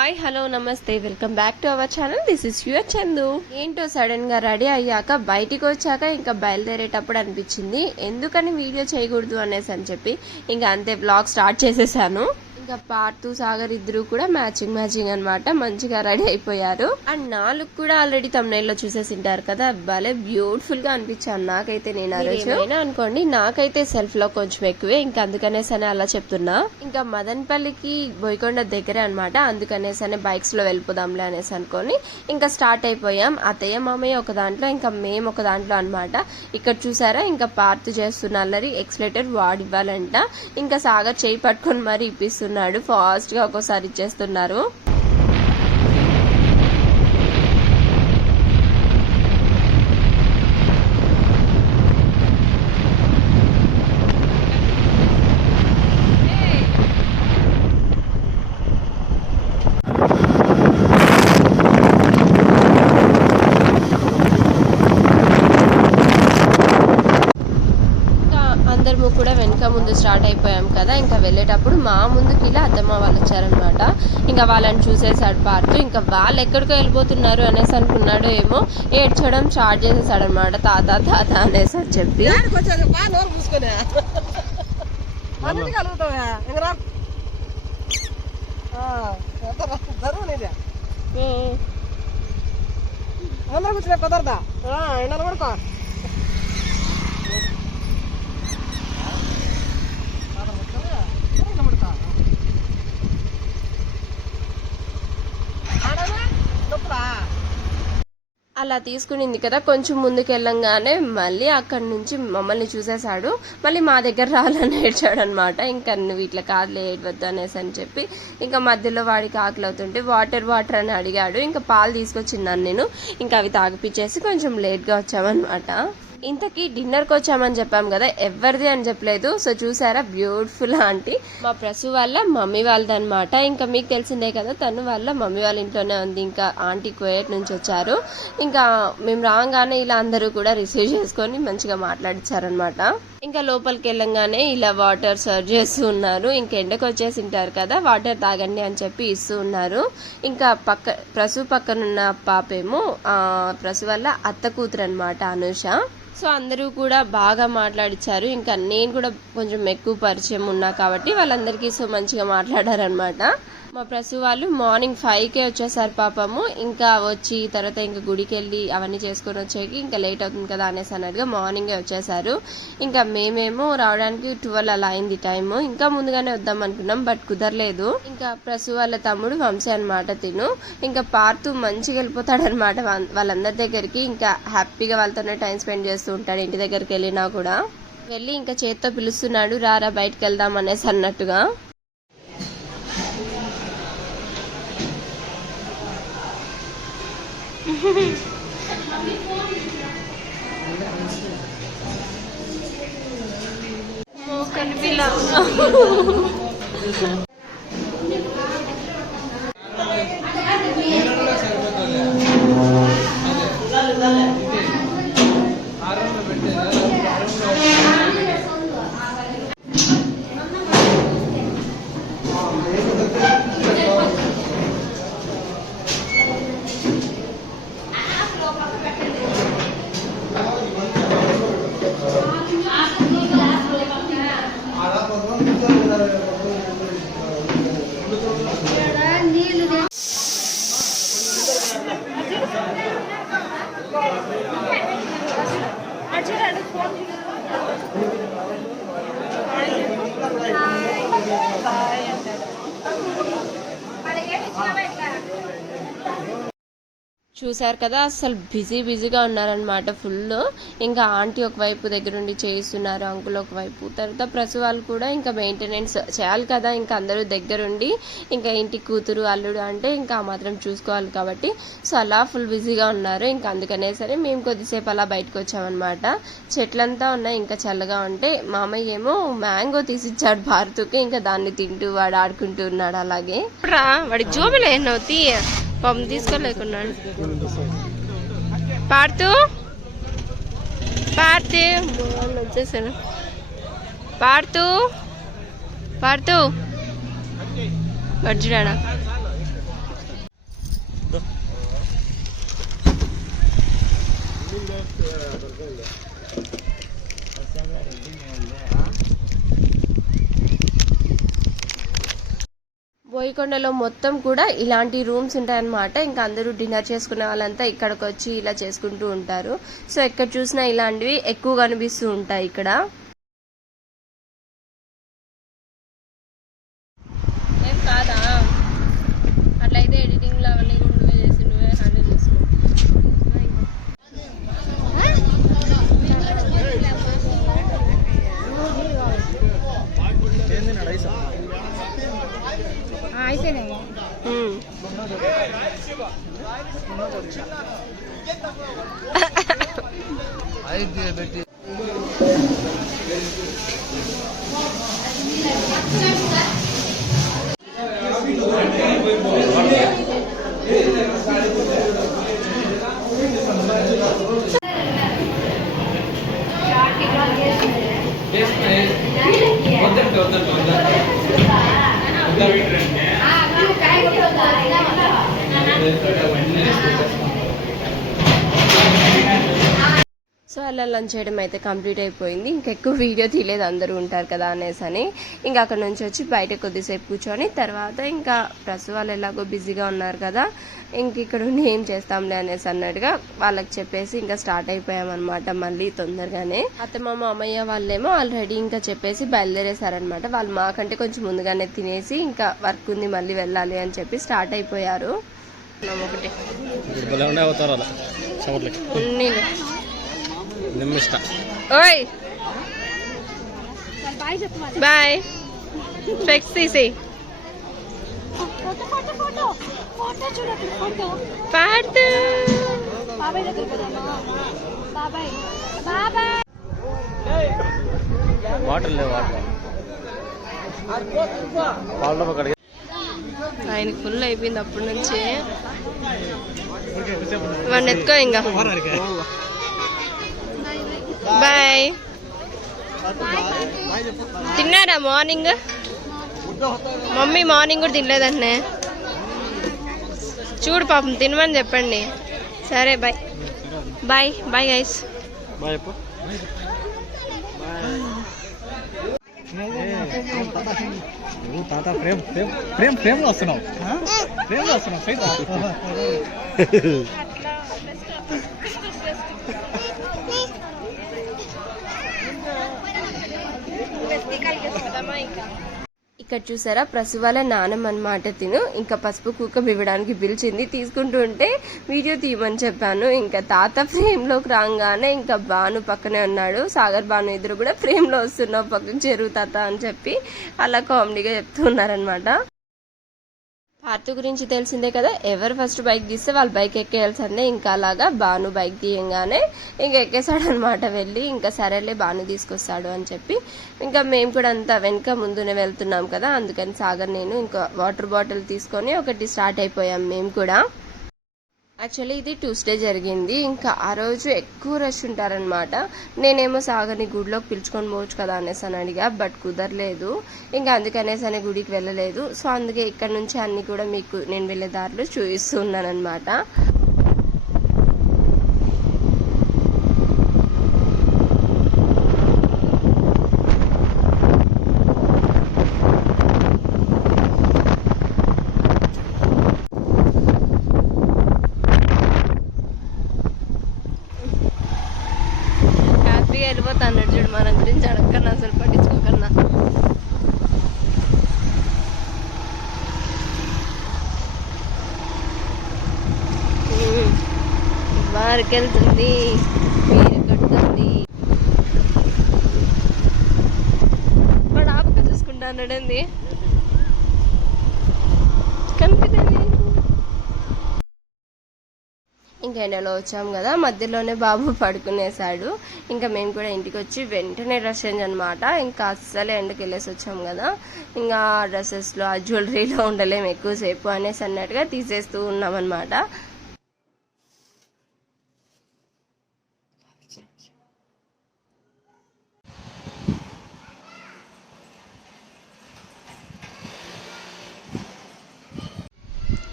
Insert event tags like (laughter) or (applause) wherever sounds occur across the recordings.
Hi hello నమస్తే. Welcome back to our channel. This is your Chandu. ఏంటో సడన్గా ready అయ్యాక బయటికి వచ్చాక ఇంకా బయలుదేరేటప్పుడు అనిపించింది. ఎందుకని వీడియో చేయకూడదు అనేసి అని చెప్పి ఇంకా అంతే బ్లాగ్ స్టార్ట్ చేసేసాను. ఇంకా పార్తు సాగర్ ఇద్దరు కూడా మ్యాచింగ్ మ్యాచింగ్ అన్నమాట. మంచిగా రెడీ అయిపోయారు. అండ్ నాలుగు కూడా ఆల్రెడీ తమిళలో చూసేసి ఉంటారు కదా. భలే బ్యూటిఫుల్గా అనిపించాను నాకైతే నేను ఆ రోజు. ఏమైనా అనుకోండి నాకైతే సెల్ఫ్లో కొంచెం ఎక్కువే. ఇంకా అందుకనేసనే అలా చెప్తున్నా. ఇంకా మదన్పల్లికి బోయకొండ దగ్గరే అన్నమాట. అందుకనేసనే బైక్స్లో వెళ్ళిపోదాంలే అనేసి అనుకొని ఇంకా స్టార్ట్ అయిపోయాం. అత్తయ్య మామయ్య ఒక దాంట్లో ఇంకా మేము ఒక దాంట్లో అన్నమాట. ఇక్కడ చూసారా? ఇంకా పార్తు చేస్తున్న అల్లరి ఎక్స్లేటర్ వాడివ్వాలంట ఇంకా సాగర్ చేయి పట్టుకొని మరీ ఇప్పిస్తున్నాడు ఫాస్ట్గా ఒక్కోసారి ఇచ్చేస్తున్నారు ఇంకా అందరము కూడా వెనక ముందు స్టార్ట్ అయిపోయాం కదా ఇంకా వెళ్ళేటప్పుడు మా ముందుకి ఇలా అత్తమ్మ వాళ్ళు వచ్చారనమాట ఇంకా వాళ్ళని చూసేసాడు పార్తు. ఇంకా వాళ్ళు ఎక్కడికో వెళ్ళిపోతున్నారు అనేసి అనుకున్నాడు ఏమో ఏడ్చడం స్టార్ట్ చేసేసాడు అనమాట తాత తాత అనేసి అని చెప్పి. నోరు మూసుకొని అలా తీసుకునింది కదా కొంచెం ముందుకు వెళ్ళంగానే మళ్ళీ అక్కడి నుంచి మమ్మల్ని చూసేశాడు. మళ్ళీ మా దగ్గర రావాలని ఏడ్చాడు అనమాట ఇంకా నువ్వు ఇట్లా కాదులే ఏడవద్దు అనేసి అని చెప్పి ఇంకా మధ్యలో వాడికి ఆకలి అవుతుంటే వాటర్ వాటర్ అని అడిగాడు. ఇంకా పాలు తీసుకొచ్చిన్నాను నేను. ఇంకా అవి తాగిపిచ్చేసి కొంచెం లేట్గా వచ్చామన్నమాట. ఇంతకీ డిన్నర్కి వచ్చామని చెప్పాం కదా ఎవరిది అని చెప్పలేదు. సో చూసారా? Beautiful aunty. మా ప్రసు వాళ్ళ మమ్మీ వాళ్ళది అనమాట ఇంకా మీకు తెలిసిందే కదా తను వాళ్ళ మమ్మీ వాళ్ళ ఇంట్లోనే ఉంది. ఇంకా ఆంటీ కువైట్ నుంచి వచ్చారు. ఇంకా మేము రాగానే ఇలా అందరూ కూడా రిసీవ్ చేసుకొని మంచిగా మాట్లాడిచ్చారనమాట ఇంకా లోపలికి వెళ్ళంగానే ఇలా వాటర్ సర్వ్ చేస్తూ ఉన్నారు. ఇంకా ఎండకు వచ్చేసి ఉంటారు కదా వాటర్ తాగండి అని చెప్పి ఇస్తూ ఉన్నారు. ఇంకా పక్క ప్రసు పక్కనున్న పాపేమో ఆ, ప్రసు వల్ల అత్త కూతురు అనమాట అనుష. సో అందరూ కూడా బాగా మాట్లాడిచ్చారు. ఇంకా నేను కూడా కొంచెం ఎక్కువ పరిచయం ఉన్నా కాబట్టి వాళ్ళందరికీ సో మంచిగా మాట్లాడారనమాట మా ప్రసు వాళ్ళు మార్నింగ్ ఫైవ్కే వచ్చేసారు పాపము. ఇంకా వచ్చి తర్వాత ఇంకా గుడికి వెళ్ళి అవన్నీ చేసుకొని వచ్చేకి ఇంకా లేట్ అవుతుంది కదా అనేసి అన్నట్టుగా మార్నింగే వచ్చేసారు. ఇంకా మేమేమో రావడానికి ట్వెల్వ్ అలా అయింది టైము. ఇంకా ముందుగానే వద్దాం అనుకున్నాం బట్ కుదరలేదు. ఇంకా ప్రసు వాళ్ళ తమ్ముడు వంశీ అనమాట తిను. ఇంకా పార్తు మంచిగా వెళ్ళిపోతాడు అనమాట వాళ్ళందరి దగ్గరికి. ఇంకా హ్యాపీగా వాళ్ళతోనే టైం స్పెండ్ చేస్తూ ఉంటాడు ఇంటి దగ్గరికి వెళ్ళినా కూడా. వెళ్ళి ఇంకా చేత్తో పిలుస్తున్నాడు రారా బయటకు వెళ్దాం అనేసి అన్నట్టుగా. కనిపిల్ల (laughs) చూసారు కదా అసలు బిజీ బిజీగా ఉన్నారనమాట ఫుల్ ఇంకా ఆంటీ ఒకవైపు దగ్గరుండి చేయిస్తున్నారు అంకుల్ ఒకవైపు. తర్వాత ప్రసు వాళ్ళు కూడా ఇంకా మెయింటెనెన్స్ చేయాలి కదా ఇంకా అందరూ దగ్గరుండి ఇంకా ఇంటి కూతురు అల్లుడు అంటే ఇంకా ఆ మాత్రం చూసుకోవాలి కాబట్టి. సో అలా ఫుల్ బిజీగా ఉన్నారు ఇంకా అందుకనే సరే మేము కొద్దిసేపు అలా బయటకు వచ్చామన్నమాట. చెట్లంతా ఉన్నాయి ఇంకా చల్లగా ఉంటే మామయ్య ఏమో మ్యాంగో తీసిచ్చాడు భారత్కి ఇంకా దాన్ని తింటూ వాడు ఆడుకుంటూ ఉన్నాడు అలాగే. వాడి జోబులు ఎన్నో పాపం తీసుకోలేకున్నాడు. పాడుతూ పాడితే వచ్చేసాను. పాడుతూ పాడుతూ గడ్జుడా Thank you. బోయికొండలో మొత్తం కూడా ఇలాంటి రూమ్స్ ఉంటాయన్నమాట. ఇంకా అందరూ డిన్నర్ చేసుకునే వాళ్ళంతా ఇక్కడికి వచ్చి ఇలా చేసుకుంటూ ఉంటారు. సో ఎక్కడ చూసినా ఇలాంటివి ఎక్కువ కనిపిస్తూ ఉంటాయి ఇక్కడ. बेटी Yes, yes. Yes. Yes. Yes. Yes. Yes. Yes. So అలా లంచ్ చేయడం అయితే కంప్లీట్ అయిపోయింది. ఇంకెక్కువ వీడియో తీయలేదు అందరూ ఉంటారు కదా అనేసి అని ఇంకా అక్కడ నుంచి వచ్చి బయట కొద్దిసేపు కూర్చొని తర్వాత ఇంకా ప్రసు వాళ్ళు ఎలాగో బిజీగా ఉన్నారు కదా ఇంక ఇక్కడ ఉండి ఏం చేస్తాంలే అనేసి అన్నట్టుగా వాళ్ళకి చెప్పేసి ఇంకా స్టార్ట్ అయిపోయామన్నమాట మళ్ళీ తొందరగానే. అత్తమామ అమ్మయ్య వాళ్ళేమో ఆల్రెడీ ఇంకా చెప్పేసి బయలుదేరేశారనమాట వాళ్ళు మాకంటే కొంచెం ముందుగానే తినేసి ఇంకా వర్క్ ఉంది మళ్ళీ వెళ్ళాలి అని చెప్పి స్టార్ట్ అయిపోయారు. ఒకటి. భలే ఉండే అవుతారు అలా. చవర్లకి ఉన్నీలే. నిమ్మిష్ట. ఓయ్. బాయ్. స్పెక్స్ తీసి ఫోటో ఫోటో ఫోటో. ఫోటో చూడండి ఫోటో. పాడు బాబాయ్ దగ్గర పోదామా? బాబాయ్. బాబాయ్. వాటర్ లేవు వాటర్. ఆయనకి ఫుల్ అయిపోయింది అప్పటి నుంచి. వాడిని ఎత్తుకో ఇంకా బాయ్ తిన్నారా మార్నింగ్ మమ్మీ మార్నింగ్ కూడా తినలేదంటే. చూడు పాపం తినమని చెప్పండి. సరే bye bye bye guys bye చెప్పు నువ్వు తాత ప్రేమ్ ప్రేమ్ ప్రేమ్ ప్రేమ్లో వస్తున్నావు ప్రేమ్లో వస్తున్నావు సైట్ ఇక్కడ చూసారా? ప్రసవాల నానం అనమాట తిను. ఇంకా పసుపు కుక్క ఇవ్వడానికి పిలిచింది. తీసుకుంటూ ఉంటే వీడియో తీయమని చెప్పాను. ఇంకా తాత ఫ్రేమ్లోకి రాగానే ఇంకా బాను పక్కనే ఉన్నాడు. సాగర్ బాను ఇద్దరు కూడా ఫ్రేమ్లో వస్తున్నావు పక్కన చెరువు తాత అని చెప్పి అలా కామెడీగా చెప్తూ ఉన్నారనమాట పార్తు గురించి తెలిసిందే కదా ఎవరు ఫస్ట్ బైక్ తీస్తే వాళ్ళు బైక్ ఎక్కేయాల్సిందే. ఇంకా అలాగా బాను బైక్ తీయంగానే ఇంకా ఎక్కేసాడు అనమాట వెళ్ళి ఇంకా సరేలే బాను తీసుకొస్తాడు అని చెప్పి. ఇంకా మేము కూడా అంతా వెనక ముందునే వెళ్తున్నాం కదా అందుకని సాగర్ నేను ఇంకా వాటర్ బాటిల్ తీసుకొని ఒకటి స్టార్ట్ అయిపోయాం మేము కూడా. యాక్చువల్లీ ఇది ట్యూస్డే జరిగింది. ఇంకా ఆ రోజు ఎక్కువ రష్ ఉంటారనమాట నేనేమో సాగర్ని గుడిలోకి పిలుచుకొని పోవచ్చు కదా అనేసి అని అడిగా బట్ కుదరలేదు. ఇంకా అందుకనేసి అనే గుడికి వెళ్ళలేదు. సో అందుకే ఇక్కడ నుంచి అన్ని కూడా మీకు నేను వెళ్ళే దారిలో చూపిస్తున్నాను అనమాట వెళ్ళిపోతా చూడు మన గురించి అడగకన్నా అసలు పట్టించుకోకన్నా. బారికెళ్తుంది మీరు కొడుతుంది. వాడు ఆపక చూసుకుంటా ఇంకా ఎండలో వచ్చాం కదా మధ్యలోనే బాబు (laughs) పడుకునేసాడు ఇంకా మేము కూడా ఇంటికి వచ్చి వెంటనే డ్రెస్ చేంజ్ అనమాట ఇంకా అస్సలే ఎండకి వెళ్ళేసి వచ్చాం కదా. ఇంకా ఆ డ్రెస్సెస్లో ఆ జ్యువెలరీలో ఉండలేము ఎక్కువసేపు అనేసి అన్నట్టుగా తీసేస్తూ ఉన్నాం అనమాట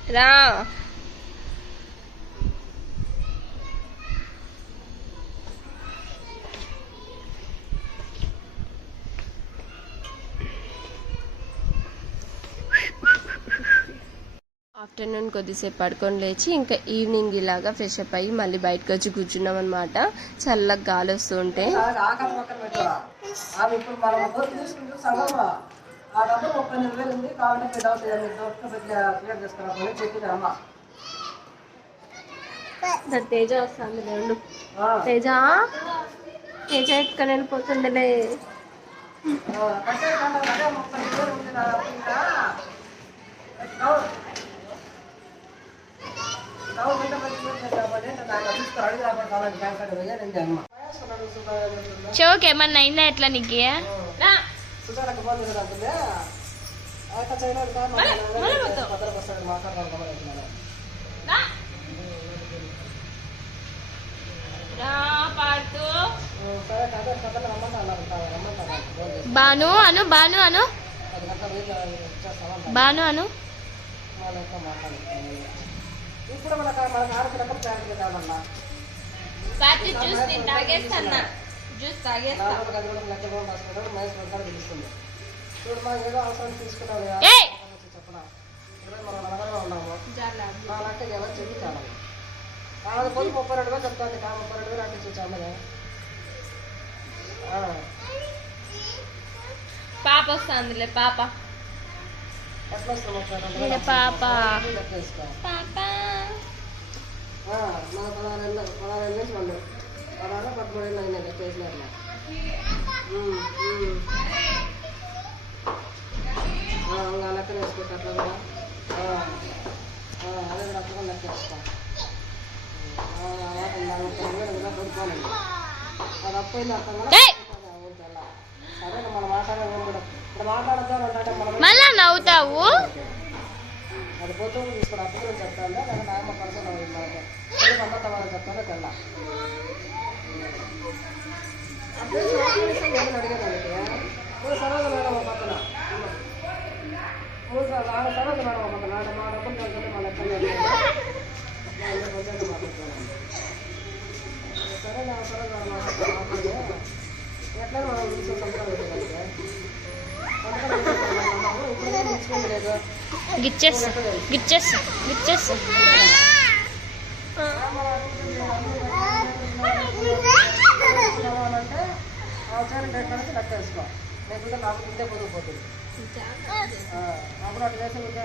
రా. ఆఫ్టర్నూన్ కొద్దిసేపు పడుకొని లేచి ఇంకా ఈవినింగ్ ఇలాగా ఫ్రెష్ అప్ అయ్యి మళ్ళీ బయటకు వచ్చి కూర్చున్నాం అనమాట చల్లగా గాలి వస్తుంటే తేజ వస్తుంది ఆ, తేజ? తేజ వెళ్ళిపోతుండలే ఆ, చోక్ ఏమన్నా అయిందా ఎట్లా నీకు? బాను అను బాను అను. బాను అను. ఇప్పుడు మనకు మనకు ఆరు రకం ప్యాంట్ కావాలన్నా జ్యూస్ నేను తాగేస్తాను. జ్యూస్ తాగేస్తా. కూడా రాసుకుంటాడు మహేష్ ప్రసాద్ పిలుస్తుంది. చూడు మనం ఏదో అవసరం తీసుకున్నాం ఏయ్! చెప్పనా? ఈరోజు మనం నలభైలో ఉన్నాము. నా లెక్క ఎవరు చెప్పి చాలా ముప్పై రెండు వేలు చెప్తాను కా ముప్పై రెండు వేలు అంటే చూసాము పాప వస్తుందిలే పాప. ఎట్లా వస్తుంది పాప. పాప. మన పదహారు ఏళ్ళు పదహారు ఏళ్ళ నుంచి వాళ్ళు. పదహారు పదమూడు ఏళ్ళు అయినాయి వేసినారు ఇంకా లెక్క వేసుకుంటా అట్లా కూడా అదే కూడా అట్లా లెక్క వేసుకో ఆ, వాటి ముప్పై వేలు కూడా కొనుక్కోనండి అది అప్పైంది అర్థం కూడా ఏయ్! సరే మనం మాట్లాడే ఇప్పుడు మాట్లాడదాం అంటే మనం మళ్ళా నవ్వుతావు? అది పోతూ తీసుకుని అప్పుడు నేను చెప్తాను లేదా నాయమ్మ పర్సన్ మనకు నేను అమ్మతో వాళ్ళకి చెప్తాను తెల్ల అప్పుడు నేను అడిగాను వాళ్ళకి మూడు సరోజ మేడం ఒక పక్కన మూడు సరోజ ఆరు సరోజ మేడం ఒక పక్కన ఆడ మా డబ్బులు కలుగుతుంటే మన ఎక్కడ మాట్లాడుతున్నాను సరే నా సరోజ మేడం మాట్లాడి ఎట్లా మనం తీసుకుని సంతకాలు పెట్టగలిగితే సంతకాలు పెట్టగలుగుతాము ఇప్పుడు నిలిచిపోయింది లేదు గిచ్చేస్తా గిచ్చేస్తా గిచ్చేస్తా కావాలంటే అవసరం డేట్ నుంచి లెక్క వేసుకో లేకుంటే నాకు ముందే పొందిపోతుంది గిచ్చెస్ గిచ్చెస్ గిచ్చెస్.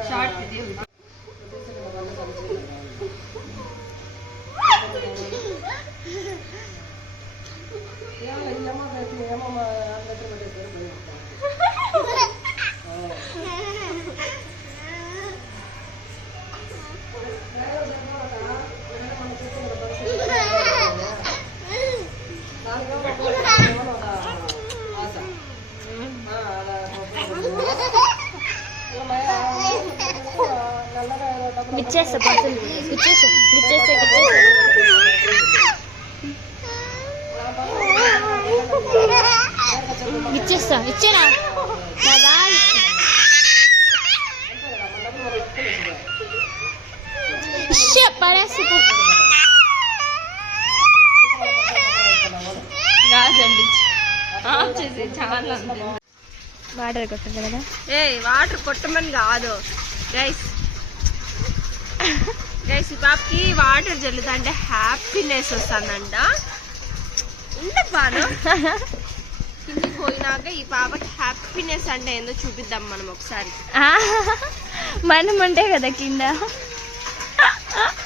షార్ట్ ఏమో ఏమో మా దగ్గర పెట్టేసారు గిచ్చేస్తా పర్సన్ గిచ్చేస్తా గిచ్చేస్తా గిచ్చేస్తా గిచ్చేస్తా ఇచ్చేనా నా బాగా ఇచ్చే. పడేసి రాజండి. ఆఫ్ చేసి చాలా వాటర్ కొట్టుంది కదా. ఏ వాటర్ కొట్టమని కాదు. ఈ పాపకి వాటర్ జల్లుతుంటే హ్యాపీనెస్ వస్తుందంట. ఉండపాను కిందికి పోయినాక ఈ పాపకి హ్యాపీనెస్ అంటే ఏందో చూపిద్దాం మనం ఒకసారి. మనం ఉంటే కదా కింద.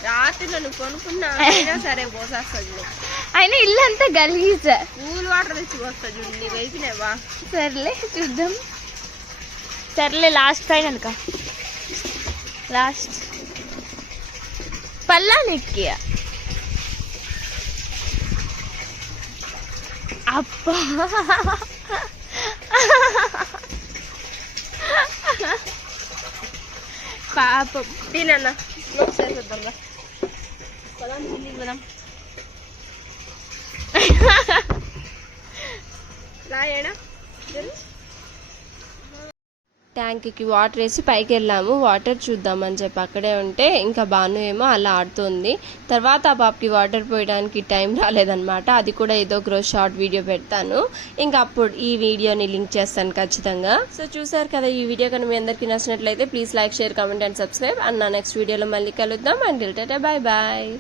రాత్రి నన్ను కొనుక్కున్నా అయినా సరే పోసేస్తుంది అయినా ఇల్లు అంతా గలీజ్. కూల్ వాటర్ తెచ్చి పోస్తా చూడు నీ వైపునేవా? సర్లే చూద్దాం. సర్లే లాస్ట్ ఫైనల్ కా? లాస్ట్ పల్లా నెక్కి అబ్బా పాపం తినన్నా ఒకసారి చూద్దాం రా. పదాం కిందికి పదాం రాయేనా ట్యాంక్కి వాటర్ వేసి పైకి వెళ్ళాము వాటర్ చూద్దామని చెప్పి అక్కడే ఉంటే ఇంకా బాను ఏమో అలా ఆడుతుంది. తర్వాత ఆ పాపకి వాటర్ పోయడానికి టైం రాలేదనమాట అది కూడా ఏదో ఒక రోజు షార్ట్ వీడియో పెడతాను. ఇంకా అప్పుడు ఈ వీడియోని లింక్ చేస్తాను ఖచ్చితంగా. సో చూసారు కదా ఈ వీడియో కనుక మీ అందరికీ నచ్చినట్లయితే please like share comment and subscribe. And నా నెక్స్ట్ వీడియోలో మళ్ళీ కలుద్దాం. And bye bye.